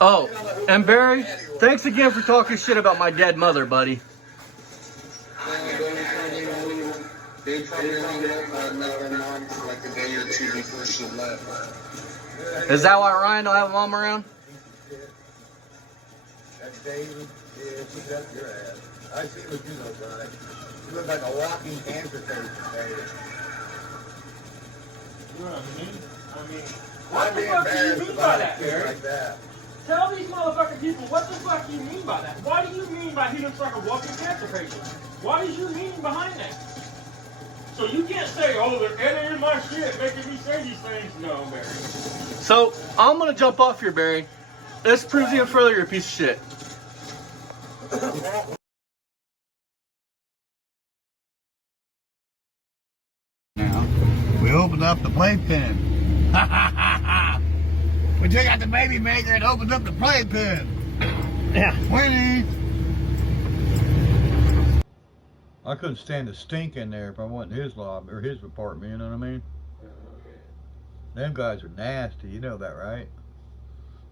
Oh, and Barry, thanks again for talking shit about my dead mother, buddy. They probably only got another month, like a day or two before she left. Is that why Ryan don't have a mom around? That's David. Yeah, she's up your ass. I see what you look like. You look like a walking cancer patient, David. You know what I mean? What the fuck do you mean by that, Barry? Like that. Tell these motherfucking people, what the fuck do you mean by that? Why do you mean by he looks like a walking cancer patient? What is your meaning behind that? So you can't say, oh, they're editing my shit, making me say these things. No, Barry. So, I'm gonna jump off here, Barry. This proves even further you're a piece of shit. Now, we opened up the playpen. We took out the baby maker and opened up the playpen. Yeah. Winnie! I couldn't stand the stink in there if I went in his lobby or his apartment, you know what I mean? Them guys are nasty, you know that, right?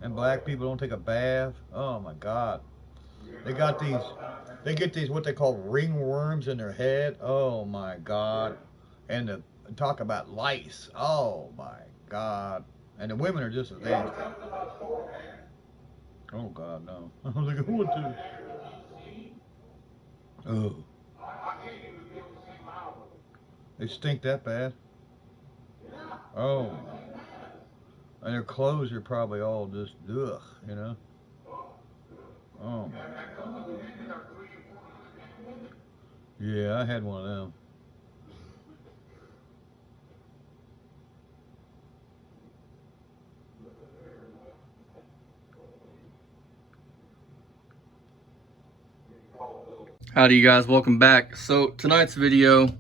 And black people don't take a bath. Oh my God. They get these what they call ringworms in their head. Oh my God. And talk about lice. Oh my God. And the women are just as nasty. Oh God, no. I was like, what the? Oh. They stink that bad. Oh. And their clothes are probably all just ugh, you know. Oh my God. Yeah, I had one of them. Howdy, you guys, welcome back. So tonight's video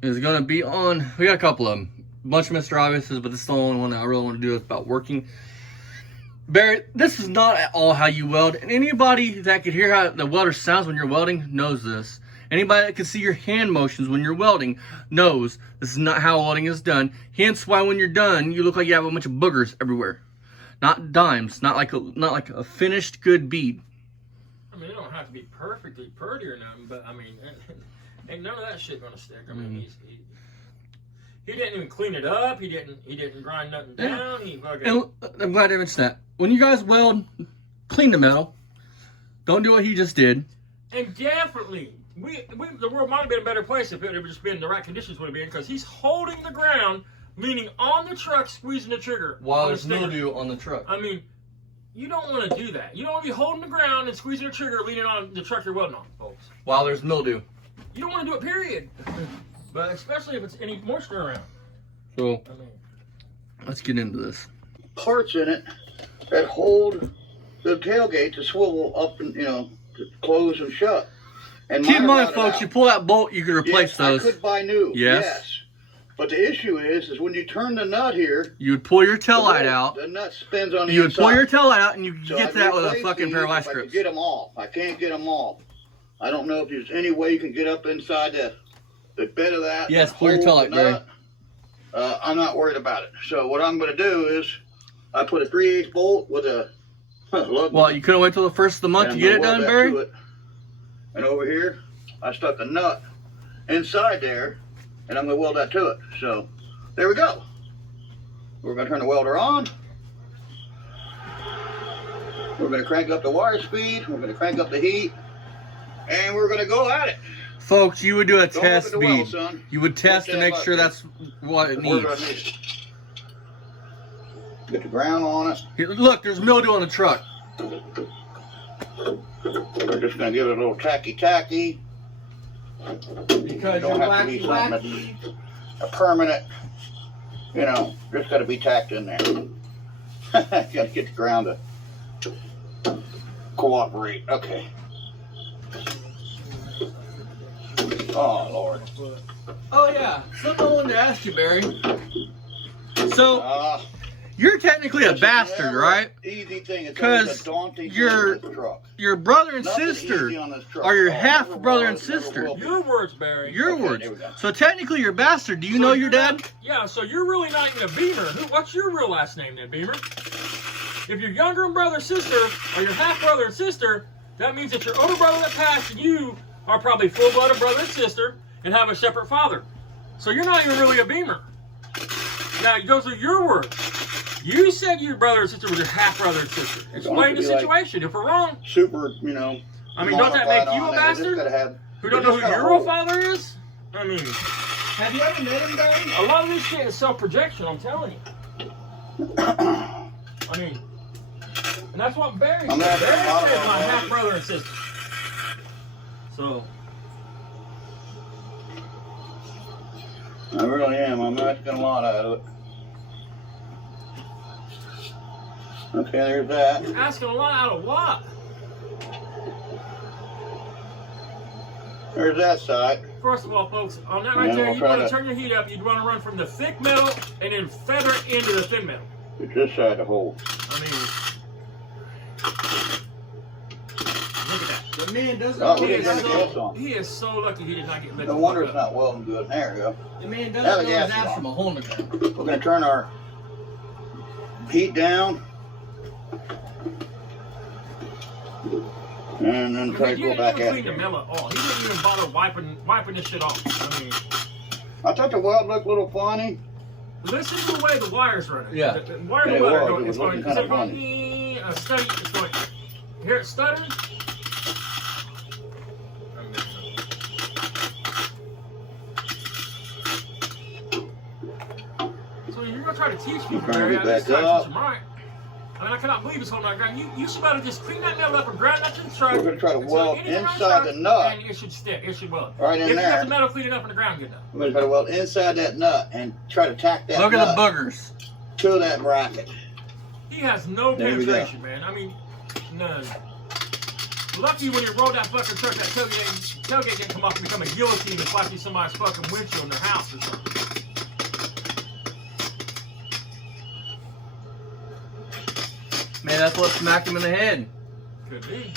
is gonna be on, we got a couple of them, a bunch of Mr. Obviouses, but this is the only one that I really want to do. Is about working. Barry, this is not at all how you weld, and anybody that can hear how the welder sounds when you're welding knows this. Anybody that can see your hand motions when you're welding knows this is not how welding is done. Hence why when you're done, you look like you have a bunch of boogers everywhere. Not dimes, not like a finished good bead. I mean, it don't have to be perfectly pretty or nothing, but I mean, ain't none of that shit gonna stick. I mean, he didn't even clean it up. He didn't grind nothing down. He fucking. And I'm glad I mentioned that. When you guys weld, clean the metal. Don't do what he just did. And definitely, the world might have been a better place if it had just been the right conditions would have been, because he's holding the ground, leaning on the truck, squeezing the trigger. While there's mildew on the truck. I mean, you don't want to do that. You don't want to be holding the ground and squeezing the trigger, leaning on the truck you're welding on, folks. While there's mildew. You don't want to do it, period. But especially if it's any moisture around. So, let's get into this. Parts in it that hold the tailgate to swivel up and, you know, to close and shut. And keep in mind, folks, you pull that bolt, you can replace those. I could buy new. Yes. But the issue is when you turn the nut here, you would pull your tail light out. The nut spins on the You would inside. pull your tail light out, and you So get that with a fucking pair of vice I grips. can get them off. I can't get them off. I don't know if there's any way you can get up inside the bed of that. Yes, pull your tail light, Barry. I'm not worried about it. So what I'm going to do is I put a 3/8 bolt with a lug. Well, you couldn't wait till the first of the month to get it done, Barry? And over here, I stuck a nut inside there, and I'm going to weld that to it. So there we go. We're going to turn the welder on. We're going to crank up the wire speed. We're going to crank up the heat. And we're going to go at it. Folks, you would do a test speed. Well, you would test to make sure that's what it needs. Get the ground on it. Here, look, there's mildew on the truck. We're just going to give it a little tacky. Because don't have to be something that's a permanent, you know, just got to be tacked in there. Got to get the ground to cooperate. Okay. Oh, Lord. Oh, yeah. Something I wanted to ask you, Barry. So, you're technically a bastard, right? Easy thing. Because your brother and sister are your half brother and sister. Your words, Barry. Your words. So technically you're a bastard. Do you know your dad? Yeah, so you're really not even a Beamer. What's your real last name then, Beamer? If you're younger brother or sister, or you're half brother and sister, that means that your older brother that passed and you are probably full-blooded brother and sister and have a separate father. So you're not even really a Beamer. Now, those are your words. You said your brother and sister was your half brother and sister. Explain the situation. If we're wrong, super, you know. I mean, don't that make you a bastard? Who don't know who your real father is? I mean, Have you ever met him, Barry? a lot of this shit is self-projection, I'm telling you. I mean, and that's what Barry said. Barry said my half brother and sister. So, I really am. I'm asking a lot out of it. Okay, there's that. you're asking a lot out of what? There's that side. First of all, folks, on that right Yeah, there, we'll you'd try want to to- turn your heat up. You'd want to run from the thick metal and then feather it into the thin metal. It's this side to hold. I mean, look at that. The man doesn't. Oh, He we is, didn't turn the gas so, on. he is so lucky he did not get lit. No wonder it's not welding good. There we go. The man Now doesn't the know his gas is apps on. from a hole in the ground. We're going to turn our heat down. And then try to He go didn't back even at clean the it. mill at all. He didn't even bother wiping this shit off. I mean, I thought the weld looked a little funny. listen to the way the wires run. Yeah. The wire It the welder was. going, It it's was going, looking instead of kinda going, study, it's going, hear it stuttering? So you're going to try to teach people, Trying to Barry, get I just back try to up. teach them right. I mean, I cannot believe it's holding on the ground. You should better just clean that nail up and grind that to the truck. We're gonna try to until weld anything around inside the nut. And it should stick. It should weld. Right in if you got there. the metal clean enough in the ground, good enough. We're going to try to weld inside that nut and try to tack that Look at nut the boogers. to that bracket. He has no There we go. penetration, man. I mean, none. Lucky when you roll that fucking truck, that tailgate didn't come off and become a guillotine and flash you somebody's fucking windshield in their house or something. Man, that's what smacked him in the head. Could be.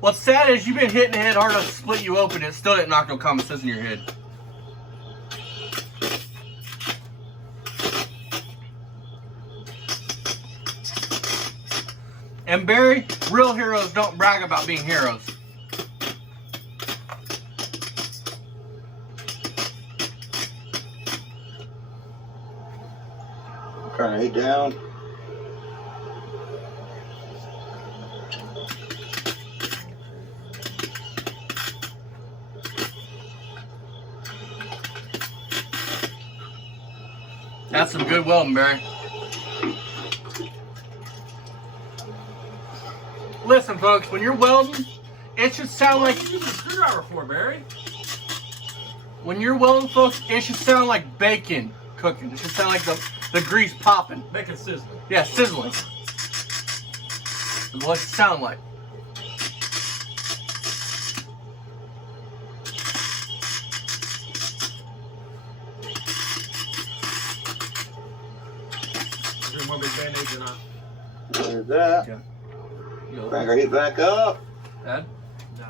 What's sad is you've been hitting the head hard enough to split you open, and it still didn't knock no common sense in your head. And Barry, real heroes don't brag about being heroes. Turn the heat down. That's some good welding, Barry. Listen, folks, when you're welding, it should sound What like, are you using a screwdriver for, Barry? when you're welding, folks, it should sound like bacon cooking. It should sound like the grease popping. Make it sizzling. Yeah, sizzling. That's what it should sound like. Doing one big bandage or not? There's that. Yeah. Crank our heat back up. Dad? No.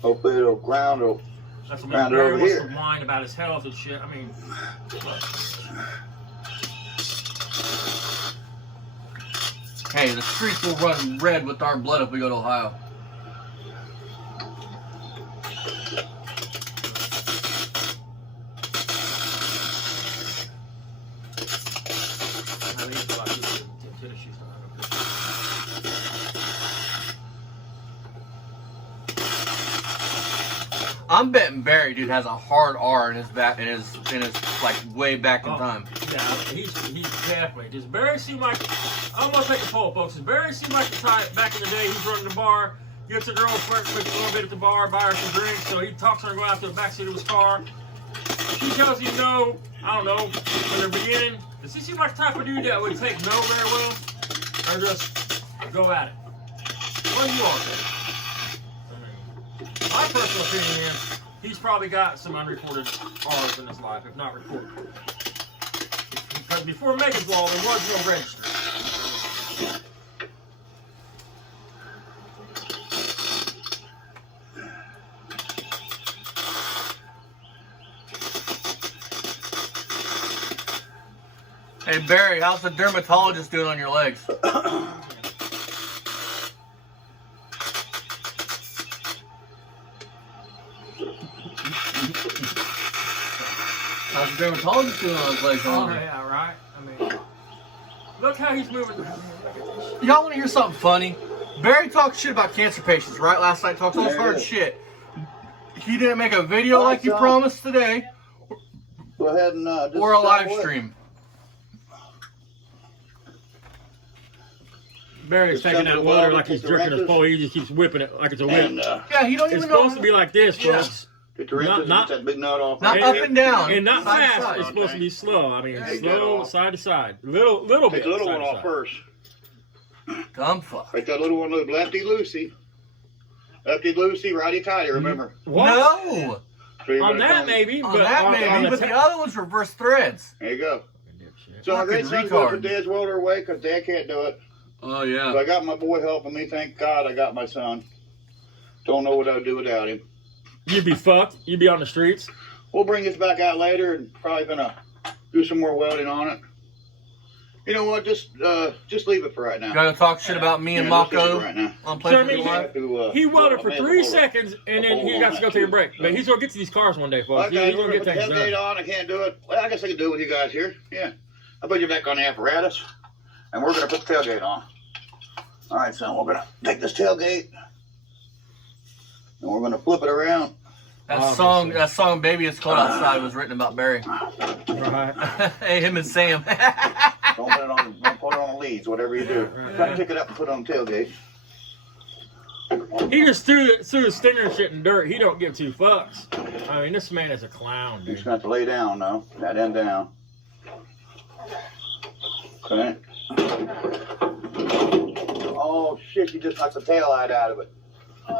Hopefully it'll ground. That's what Round it Barry over wants here. to whine about his health and shit. I mean, look. Hey, the streets will run red with our blood if we go to Ohio. I think it's a lot easier to tennis shoes than I'm betting Barry, dude, has a hard R in his back, in his like way back in time. Yeah, he's definitely. Does Barry seem like? I'm gonna take a poll, folks. Does Barry seem like the type back in the day? He's running the bar, gets a girl, flirts with a little bit at the bar, buy her some drinks. So he talks to her, go out to the backseat of his car. She tells you no. I don't know. In the beginning, does he seem like the type of dude that would take no very well, or just go at it? What do you all think? My personal opinion is he's probably got some unrecorded R's in his life, if not recorded. Because before Megan's Law, there was no register. Hey Barry, how's the dermatologist doing on your legs? How's the dermatologist doing on his legs? Oh yeah, right. I mean, look how he's moving. Y'all want to hear something funny? Barry talked shit about cancer patients, right? Last night talked all this hard shit. He didn't make a video like he promised today, Go ahead and or a live stream. Barry's taking that water like he's jerking his pole. He just keeps whipping it like it's a whip. Yeah, he don't It's even know. supposed to be like this, folks. Get the wrenches, Not- get that big nut off. Not up and down. And not Side to fast. side. It's supposed to be slow. I mean, Take that slow, off. side to side. Little bit. Take the little side one to off side. first. Dumb fuck. Take that little one, lefty loosey. Lefty loosey, righty tighty, remember? What? No! So you're On gonna that come- maybe, On but that on maybe, the but the other one's reverse threads. There you go. So my Fucking great son's going to retard. put Dad's welder away because Dad can't do it. Oh So yeah. I got my boy helping me. Thank God I got my son. Don't know what I'd do without him. You'd be fucked. You'd be on the streets. We'll bring this back out later and probably gonna do some more welding on it. You know what? Just leave it for right now. Gotta talk shit about me and Yeah, just leave it Mako right now. on So, I Playful mean, Live. He welded for man, 3 hold on. seconds, and then he got to go take a break. But he's gonna get to these cars one day, folks. Okay, He's we're gonna gonna get put the things tailgate done. on. I can't do it. Well, I guess I can do it with you guys here. Yeah. I'll put you back on the apparatus, and we're gonna put the tailgate on. All right, son. We're gonna take this tailgate, and we're gonna flip it around. That song "Baby It's Cold Outside" was written about Barry. Right. Hey, him and Sam. Don't put it on the leads, whatever you do. Try to pick it up and put it on the tailgate. He just threw the stinger and shit in dirt. He don't give 2 fucks. I mean, this man is a clown, You're just dude. gonna have to lay down now. That end down. Okay. Oh shit! You just knocked the tail light out of it.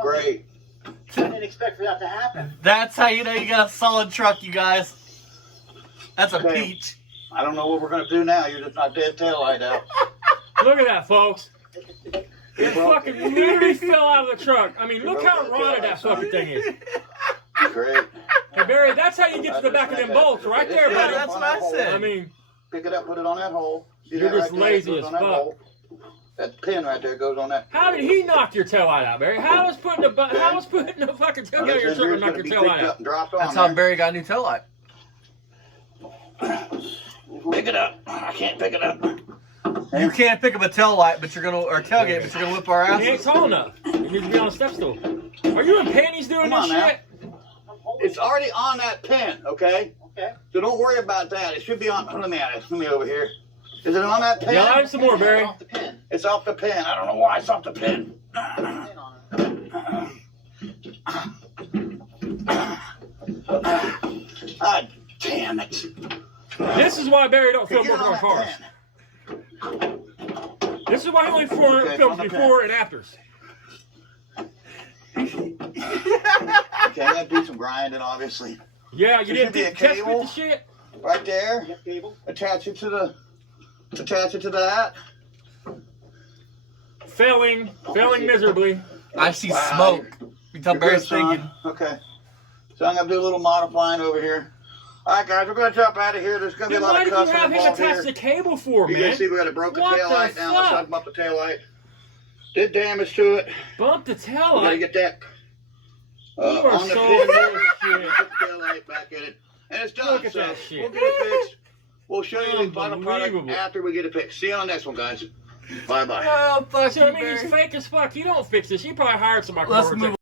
Great. I didn't expect for that to happen. That's how you know you got a solid truck, you guys. That's a Okay. peach. I don't know what we're gonna do now. You just knocked that tail light out. Look at that, folks. It fucking literally fell out of the truck. I mean, look how rotted that fucking thing is. Great. Hey, Barry, that's how you get to the back of them bolts, right there, Yeah, buddy. that's what I said. I mean, Pick it up, put it on that hole. See You're that just right there? It lazy goes as on that fuck. hole. That pin right there goes on that. how did he knock your tail light out, Barry? How was putting the fucking tailgate on your truck and knock your tail light out? That's how Barry got a new tail light. Pick it up. I can't pick it up. You can't pick up a tail light, but you're gonna or tailgate, but you're gonna whip our He ain't asses. tall enough. He needs to be on a step stool. Are you in panties doing Come this on now. shit? It's already on that pin, okay? Okay. So don't worry about that. It should be on. Let me over here. Is it on that pin? Yell at him some more, Barry. Off the pin. It's off the pin. I don't know why it's off the pin. Pin on it. God damn it. This is why Barry don't film Get working on on that cars. pin. This is why he only Okay, films on the before and afters. Okay, I gotta do some grinding, obviously. Yeah, you There didn't should be a test fit cable. the shit. Right there. Yep, cable. Attach it to that. Failing miserably. I see Wow. smoke. You tell You're Barry's good, son. thinking. Okay. So I'm gonna do a little modifying over here. All right, guys, we're gonna jump out of here. There's gonna be a Then lot why of did you cussing have him involved attach here. the cable for, You man? can see we got a broken What tail the light now. Let's fuck? talk about the tail light. Did damage to it. Bump the tail We gotta light. get that You are on the so pin. full of shit. Put the tail light back in it, and it's done. Look at so that shit. We'll get it fixed. We'll show you the final product Unbelievable. after we get it fixed. See you on the next one, guys. Bye bye. Oh, fuck So, you, I mean, he's Barry. fake as fuck. He don't fix this. He probably hired somebody. Let's to move